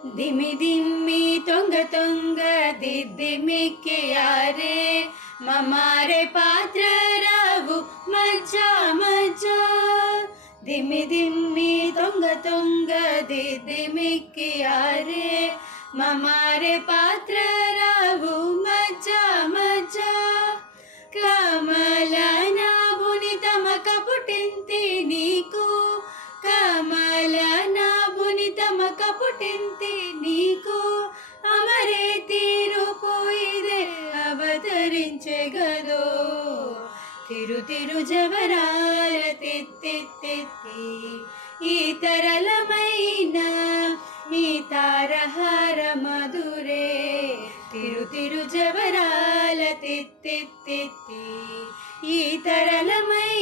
దిమి దిమ్మి తొంగ తొంగ దిద్దిమిక్కియారే మమారే పాత్ర రావు మజ్జా మజ్జా దిమి దిమ్మి తొంగ తొంగ దిద్దిమిక్కియారే మమారే పాత్ర రావు మజ్జా మజ్జా కమల నాభుని తమక పుట్టింతి నీకు కమల నాభుని తమక పుట్టింతి నీకు అమరే తీరు పోయిదే అవతరించెగదో తిరు తిరు జవరాల తిత్తిత్తి ఈ తరళమైన మీ తారహార మధురే తిరు తిరు జవరాల తిత్తిత్తి ఈ తరళమైన